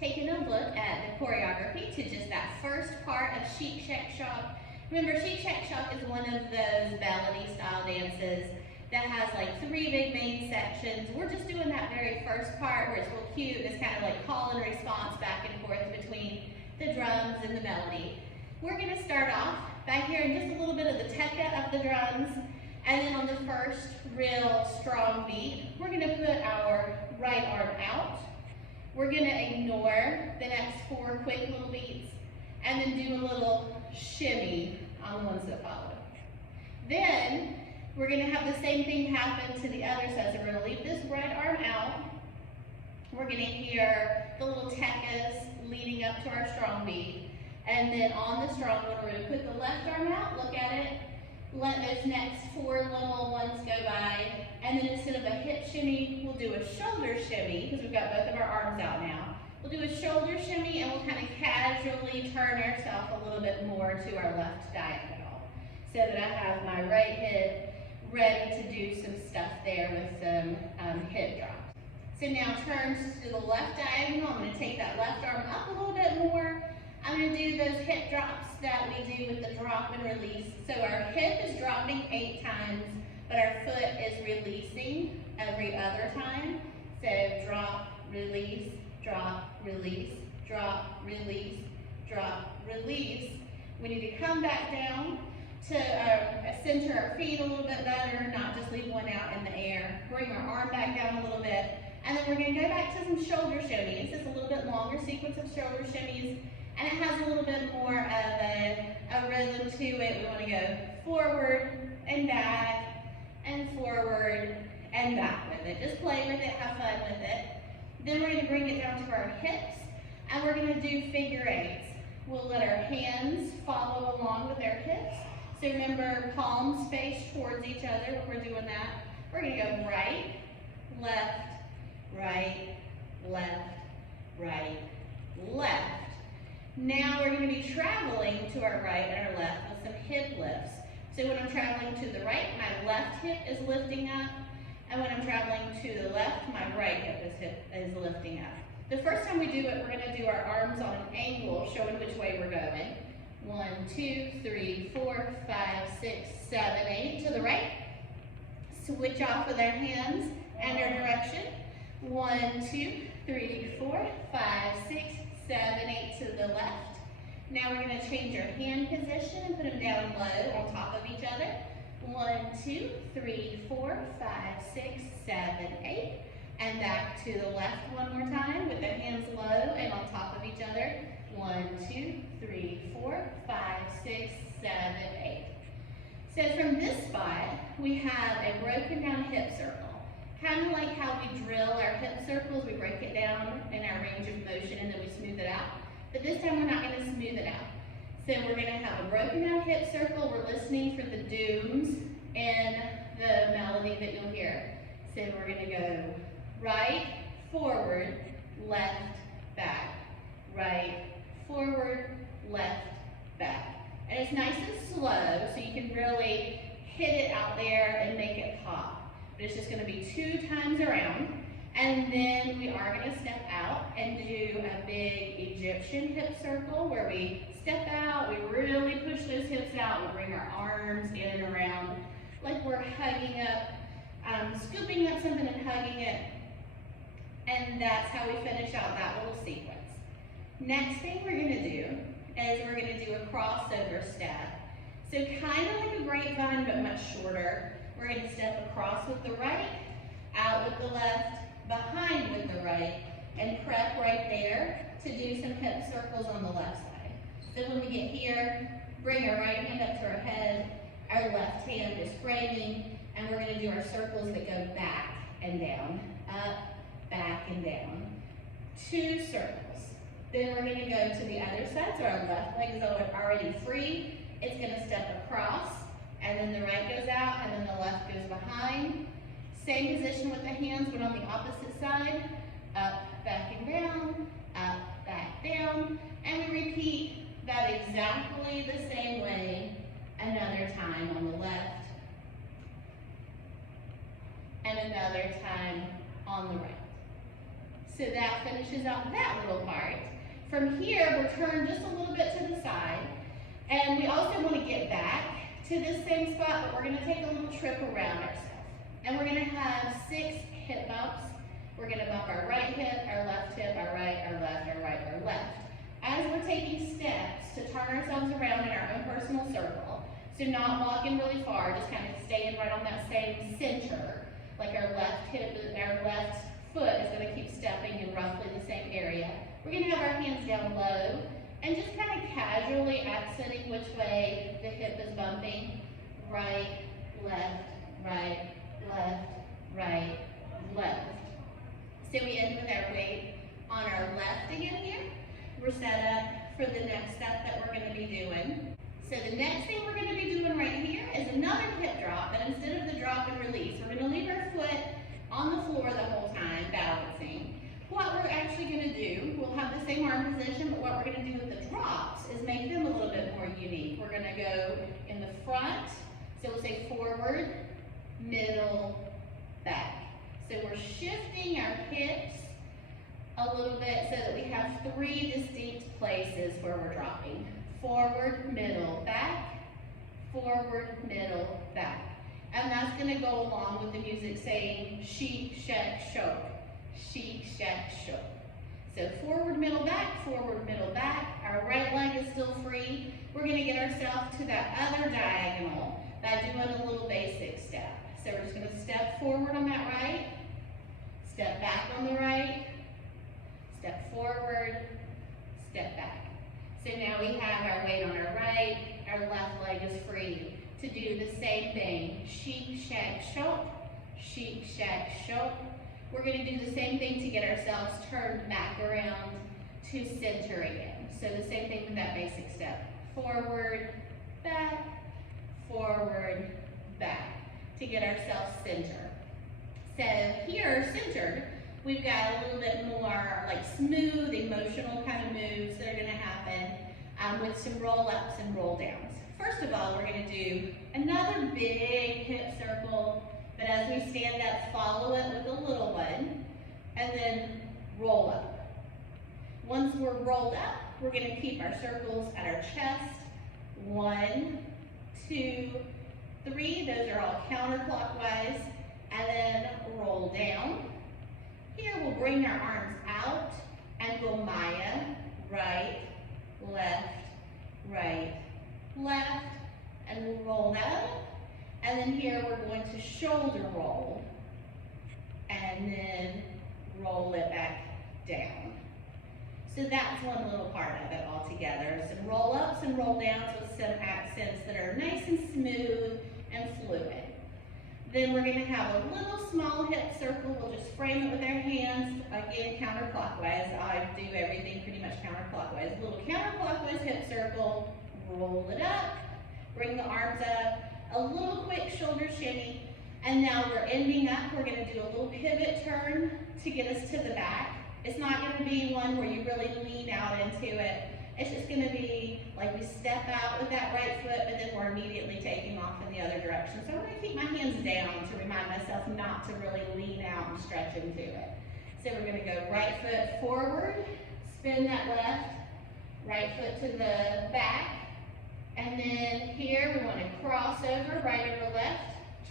taking a look at the choreography to just that first part of Shik Shak Shok. Remember, Shik Shak Shok is one of those ballady style dances that has like 3 big main sections. We're just doing that very first part where it's real cute. It's kind of like call and response back and forth between the drums and the melody. We're going to start off by hearing just a little bit of the tekka of the drums, and then on the first real strong beat, we're going to put our right arm out. We're going to ignore the next 4 quick little beats and then do a little shimmy on the ones that follow. Then we're going to have the same thing happen to the other side. So we're going to leave this right arm out. We're going to hear the little tekkas leading up to our strong beat. And then on the strong one, we're going to put the left arm out, look at it, let those next 4 little ones go by, and then instead of a hip shimmy, we'll do a shoulder shimmy, because we've got both of our arms out now. We'll do a shoulder shimmy, and we'll kind of casually turn ourselves a little bit more to our left diagonal, so that I have my right hip ready to do some stuff there with some hip drops. So now turns to the left diagonal. I'm going to take that left arm up a little bit more. I'm going to do those hip drops that we do with the drop and release. So our hip is dropping 8 times, but our foot is releasing every other time. So drop, release, drop, release, drop, release, drop, release. We need to come back down to center our feet a little bit better, not just leave one out in the air. Bring our arm back down a little bit. And then we're going to go back to some shoulder shimmies. It's a little bit longer sequence of shoulder shimmies. And it has a little bit more of a rhythm to it. We want to go forward and back and forward and back with it. Just play with it, have fun with it. Then we're going to bring it down to our hips, and we're going to do figure 8s. We'll let our hands follow along with our hips. So remember, palms face towards each other when we're doing that. We're going to go right, left, right, left, right, left. Now we're going to be traveling to our right and our left with some hip lifts. So when I'm traveling to the right, my left hip is lifting up. And when I'm traveling to the left, my right hip is lifting up. The first time we do it, we're going to do our arms on an angle, showing which way we're going. 1, 2, 3, 4, 5, 6, 7, 8. To the right. Switch off with our hands and our direction. 1, 2, 3, 4, 5, 6, 7, 8 to the left. Now we're going to change our hand position and put them down low on top of each other. 1, 2, 3, 4, 5, 6, 7, 8. And back to the left one more time with the hands low and on top of each other. 1, 2, 3, 4, 5, 6, 7, 8. So from this spot, we have a broken down hip circle. Kind of like how we drill our hip circles, we break it down in our range of motion and then we smooth it out. But this time we're not going to smooth it out. So we're going to have a broken down hip circle. We're listening for the dooms and the melody that you'll hear. So we're going to go right, forward, left, back. Right, forward, left, back. And it's nice and slow so you can really hit it out there and make it pop. But it's just going to be 2 times around, and then we are going to step out and do a big Egyptian hip circle where we step out, we really push those hips out, we bring our arms in and around like we're hugging up, scooping up something and hugging it, and that's how we finish out that little sequence. Next thing we're going to do is we're going to do a crossover step. So kind of like a grapevine but much shorter. We're going to step across with the right, out with the left, behind with the right, and prep right there to do some hip circles on the left side. So when we get here, bring our right hand up to our head, our left hand is framing, and we're going to do our circles that go back and down, up, back, and down. 2 circles. Then we're going to go to the other side, so our left leg is already free. It's going to step across, and then the right goes out, and then the left goes behind. Same position with the hands, but on the opposite side. Up, back, and down. Up, back, down. And we repeat that exactly the same way another time on the left. And another time on the right. So that finishes out that little part. From here, we're turned just a little bit to the side. And we also want to get back to this same spot, but we're going to take a little trip around ourselves. And we're going to have 6 hip bumps. We're going to bump our right hip, our left hip, our right, our left, our right, our left. As we're taking steps to turn ourselves around in our own personal circle, so not walking really far, just kind of staying right on that same center, like our left hip, our left foot is going to keep stepping in roughly the same area. We're going to have our hands down low and just kind of casually accenting which way the hip is bumping. Right, left, right, left, right, left. So we end with our weight on our left again here. We're set up for the next step that we're going to be doing. So the next thing we're going to be doing right here is another hip drop, but instead of the drop and release, we're going to leave our foot on the floor the whole time, balancing. What we're actually going to do, we'll have the same arm position, but what we're going to do with the drops is make them a little bit more unique. We're going to go in the front, so we'll say forward, middle, back. So we're shifting our hips a little bit so that we have 3 distinct places where we're dropping. Forward, middle, back, forward, middle, back. And that's going to go along with the music saying Shik Shak Shok, Shik Shak Shok. So forward, middle, back, forward, middle, back. Our right leg is still free. We're going to get ourselves to that other diagonal by doing a little basic step. So we're just going to step forward on that right, step back on the right, step forward, step back. So now we have our weight on our right, our left leg is free to do the same thing. Shik Shak Shok, Shik Shak Shok. We're going to do the same thing to get ourselves turned back around to center again. So the same thing with that basic step. Forward, back, to get ourselves centered. So here, centered, we've got a little bit more like smooth, emotional kind of moves that are going to happen with some roll-ups and roll-downs. First of all, we're going to do another big hip circle, but as we stand up, follow it with a little one, and then roll up. Once we're rolled up, we're going to keep our circles at our chest. 1, 2, 3, those are all counterclockwise, and then roll down. Here we'll bring our arms out and go Maya, right, left, and we'll roll that up. And then here we're going to shoulder roll, and then roll it back down. So that's one little part of it all together. Some roll ups and roll downs with some accents that are nice and smooth and fluid. Then we're going to have a little small hip circle. We'll just frame it with our hands, again counterclockwise. I do everything pretty much counterclockwise. A little counterclockwise hip circle, roll it up, bring the arms up, a little quick shoulder shimmy, and now we're ending up. We're going to do a little pivot turn to get us to the back. It's not going to be one where you really lean out into it. It's just going to be like we step out with that right foot, but then we're immediately taking off in the other direction. So I'm going to keep my hands down to remind myself not to really lean out and stretch into it. So we're going to go right foot forward, spin that left, right foot to the back, and then here we want to cross over, right over left,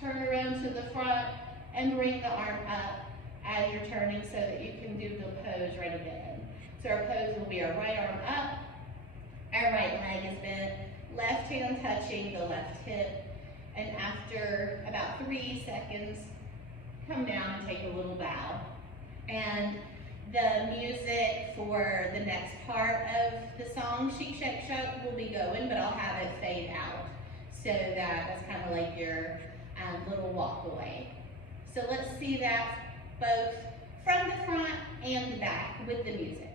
turn around to the front, and bring the arm up as you're turning so that you can do the pose right again. So our pose will be our right arm up, our right leg is bent, left hand touching the left hip, and after about 3 seconds, come down and take a little bow. And the music for the next part of the song, Shik Shak Shok, will be going, but I'll have it fade out. So that's kind of like your little walk away. So let's see that both from the front and the back with the music.